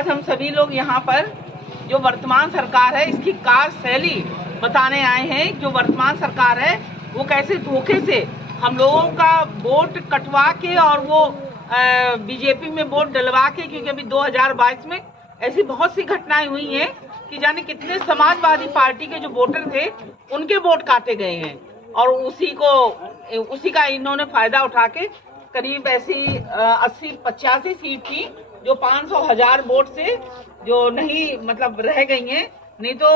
आज हम सभी लोग यहाँ पर जो वर्तमान सरकार है इसकी कार्यशैली बताने आए हैं। जो वर्तमान सरकार है वो कैसे धोखे से हम लोगों का वोट कटवा के और वो बीजेपी में वोट डलवा के, क्योंकि अभी 2022 में ऐसी बहुत सी घटनाएं हुई हैं कि जाने कितने समाजवादी पार्टी के जो वोटर थे उनके वोट काटे गए हैं और उसी का इन्होंने फायदा उठा के करीब ऐसी 80-85 सीट थी जो 500,000 वोट से जो नहीं मतलब रह गई हैं, नहीं तो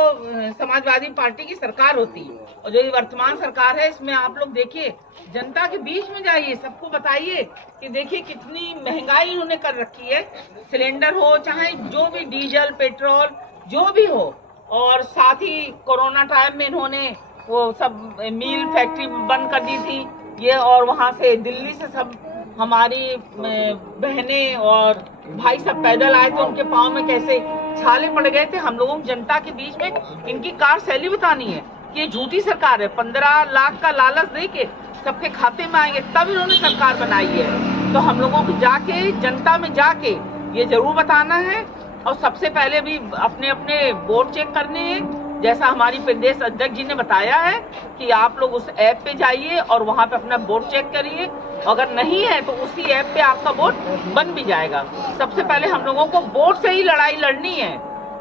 समाजवादी पार्टी की सरकार होती। और जो वर्तमान सरकार है इसमें आप लोग देखिए, जनता के बीच में जाइए, सबको बताइए कि देखिए कितनी महंगाई इन्होंने कर रखी है, सिलेंडर हो चाहे जो भी डीजल पेट्रोल जो भी हो। और साथ ही कोरोना टाइम में इन्होंने वो सब मील फैक्ट्री बंद कर दी थी ये, और वहाँ से दिल्ली से सब हमारी बहनें और भाई सब पैदल आए थे, उनके पाँव में कैसे छाले पड़ गए थे। हम लोगों को जनता के बीच में इनकी कार्यशैली बतानी है कि ये झूठी सरकार है। 15 लाख का लालच दे के सबके खाते में आएंगे तब इन्होंने सरकार बनाई है। तो हम लोगों को जाके जनता में जाके ये जरूर बताना है और सबसे पहले भी अपने अपने वोट चेक करने हैं। जैसा हमारी प्रदेश अध्यक्ष जी ने बताया है कि आप लोग उस ऐप पे जाइए और वहाँ पे अपना वोट चेक करिए, अगर नहीं है तो उसी ऐप पे आपका वोट बन भी जाएगा। सबसे पहले हम लोगों को वोट से ही लड़ाई लड़नी है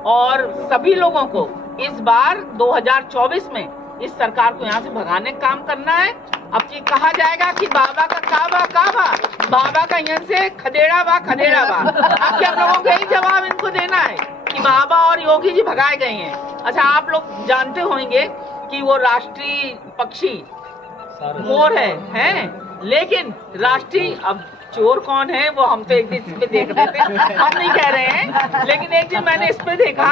और सभी लोगों को इस बार 2024 में इस सरकार को यहाँ से भगाने का काम करना है। अब ये कहा जाएगा कि बाबा का काबा, बाबा का यहाँ से खदेड़ा बा। अब क्या लोगों को यही जवाब इनको देना है कि बाबा और योगी जी भगाए गए हैं। अच्छा, आप लोग जानते होंगे कि वो राष्ट्रीय पक्षी मोर है, लेकिन राष्ट्रीय अब चोर कौन है वो हम तो एक दिन इस पे देख रहे थे, हम नहीं कह रहे हैं, लेकिन एक दिन मैंने इस पे देखा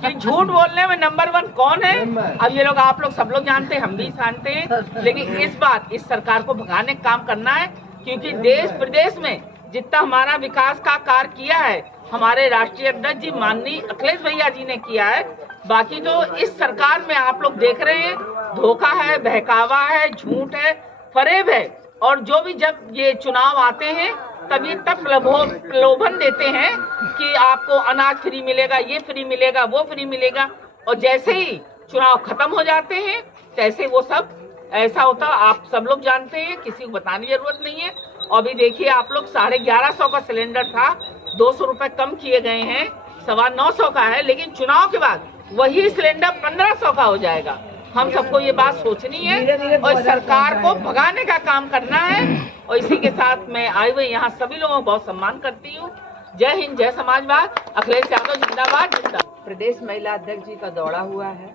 कि झूठ बोलने में नंबर 1 कौन है। अब ये लोग आप लोग सब लोग जानते हैं, हम भी जानते हैं, लेकिन इस बार इस सरकार को भगाने का काम करना है, क्योंकि देश प्रदेश में जितना हमारा विकास का कार्य किया है हमारे राष्ट्रीय अध्यक्ष जी माननीय अखिलेश भैया जी ने किया है। बाकी तो इस सरकार में आप लोग देख रहे हैं धोखा है, बहकावा है, झूठ है, फरेब है। और जो भी जब ये चुनाव आते हैं तभी तक प्रलोभन देते हैं कि आपको अनाज फ्री मिलेगा, ये फ्री मिलेगा, वो फ्री मिलेगा, और जैसे ही चुनाव खत्म हो जाते हैं तैसे वो सब ऐसा होता। आप सब लोग जानते हैं, किसी को बताने की जरूरत नहीं है। और अभी देखिए आप लोग 1150 का सिलेंडर था, 200 रुपए कम किए गए हैं, 950 का है, लेकिन चुनाव के बाद वही सिलेंडर 1500 का हो जाएगा। हम सबको ये बात सोचनी है और सरकार को भगाने का काम करना है। और इसी के साथ मैं आए हुए यहाँ सभी लोगों को बहुत सम्मान करती हूँ। जय हिंद, जय समाजवाद, अखिलेश यादव जिंदाबाद जिंदाबाद। प्रदेश महिला अध्यक्ष जी का दौरा हुआ है,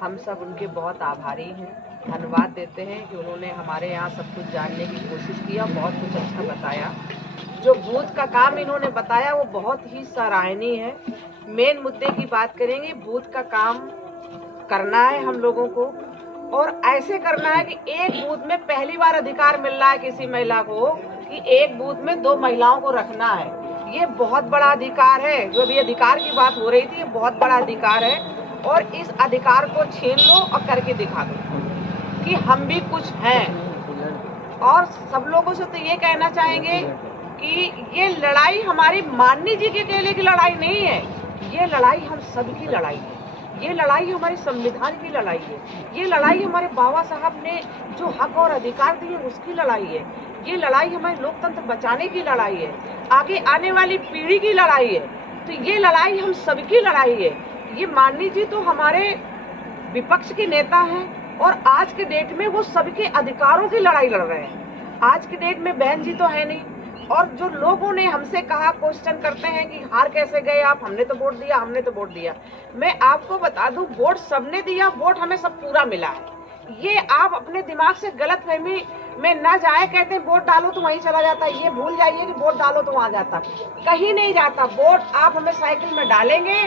हम सब उनके बहुत आभारी हैं, धन्यवाद देते हैं कि उन्होंने हमारे यहाँ सब कुछ जानने की कोशिश किया, बहुत कुछ अच्छा बताया। जो बूथ का काम इन्होंने बताया वो बहुत ही सराहनीय है। मेन मुद्दे की बात करेंगे, बूथ का काम करना है हम लोगों को, और ऐसे करना है कि एक बूथ में पहली बार अधिकार मिल रहा है किसी महिला को कि एक बूथ में 2 महिलाओं को रखना है। ये बहुत बड़ा अधिकार है, जो भी अधिकार की बात हो रही थी, ये बहुत बड़ा अधिकार है और इस अधिकार को छीन लो और करके दिखा दो कि हम भी कुछ हैं। और सब लोगों से तो ये कहना चाहेंगे कि ये लड़ाई हमारी माननीय जी के अकेले की लड़ाई नहीं है, ये लड़ाई हम सबकी लड़ाई है, ये लड़ाई हमारे संविधान की लड़ाई है, ये लड़ाई हमारे बाबा साहब ने जो हक और अधिकार दिए उसकी लड़ाई है, ये लड़ाई हमारे लोकतंत्र बचाने की लड़ाई है, आगे आने वाली पीढ़ी की लड़ाई है। तो ये लड़ाई हम सबकी लड़ाई है। ये माननीय जी तो हमारे विपक्ष के नेता हैं और आज के डेट में वो सबके अधिकारों की लड़ाई लड़ रहे हैं। आज के डेट में बहन जी तो है नहीं, और जो लोगों ने हमसे कहा, क्वेश्चन करते हैं कि हार कैसे गए आप, हमने तो वोट दिया, हमने तो वोट दिया। मैं आपको बता दूं, वोट सबने दिया, वोट हमें सब पूरा मिला है। ये आप अपने दिमाग से गलतफहमी में न जाए, कहते हैं वोट डालो तो वहीं चला जाता है, ये भूल जाइए कि वोट डालो तो वहां जाता, कहीं नहीं जाता। वोट आप हमें साइकिल में डालेंगे,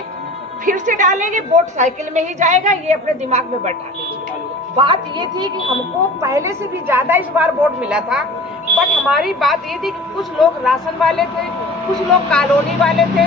फिर से डालेंगे, वोट साइकिल में ही जाएगा, ये अपने दिमाग में बैठा लीजिए। बात ये थी कि हमको पहले से भी ज्यादा इस बार वोट मिला था, बट हमारी बात ये थी कि कुछ लोग राशन वाले थे, कुछ लोग कॉलोनी वाले थे,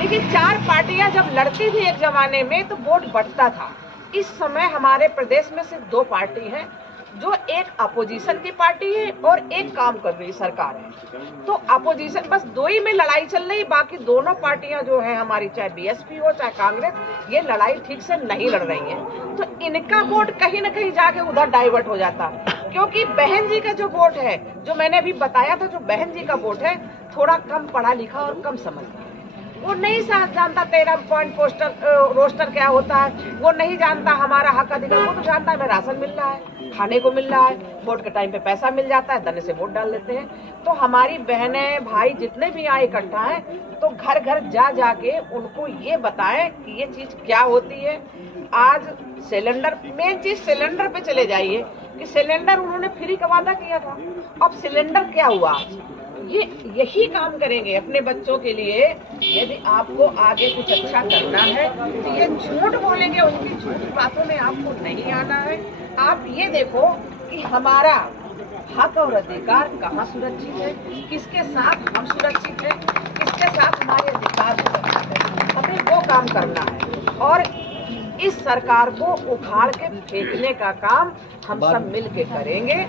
लेकिन 4 पार्टियां जब लड़ती थी एक जमाने में तो वोट बढ़ता था। इस समय हमारे प्रदेश में सिर्फ 2 पार्टी हैं जो एक अपोजिशन की पार्टी है और एक काम कर रही सरकार है। तो अपोजिशन बस दो ही में लड़ाई चल रही, बाकी दोनों पार्टियां जो है हमारी, चाहे बीएसपी हो चाहे कांग्रेस, ये लड़ाई ठीक से नहीं लड़ रही है। तो इनका वोट कहीं ना कहीं जाके उधर डाइवर्ट हो जाता, क्योंकि बहन जी का जो वोट है, जो मैंने अभी बताया था, जो बहन जी का वोट है, थोड़ा कम पढ़ा लिखा और कम समझता है। वो नहीं जानता 13 पॉइंट पोस्टर रोस्टर क्या होता है, वो नहीं जानता हमारा हक अधिकार। वो तो जानता है हमें राशन मिल रहा है, खाने को मिल रहा है, वोट के टाइम पे पैसा मिल जाता है, दने से वोट डाल लेते हैं। तो हमारी बहनें भाई जितने भी यहाँ इकट्ठा हैं, तो घर घर जा जाके उनको ये बताएं कि ये चीज क्या होती है। आज सिलेंडर, मेन चीज सिलेंडर पे चले जाइए कि सिलेंडर उन्होंने फ्री का वादा किया था, अब सिलेंडर क्या हुआ। ये यही काम करेंगे अपने बच्चों के लिए। यदि आपको आगे कुछ अच्छा करना है तो ये झूठ बोलेंगे, उनकी झूठी बातों में आपको नहीं आना है। आप ये देखो कि हमारा हक और अधिकार कहाँ सुरक्षित है, किसके साथ हम सुरक्षित हैं, किसके साथ हमारे अधिकार सुरक्षित है, हमें वो काम करना है। और इस सरकार को उखाड़ के फेंकने का काम हम सब मिल के करेंगे।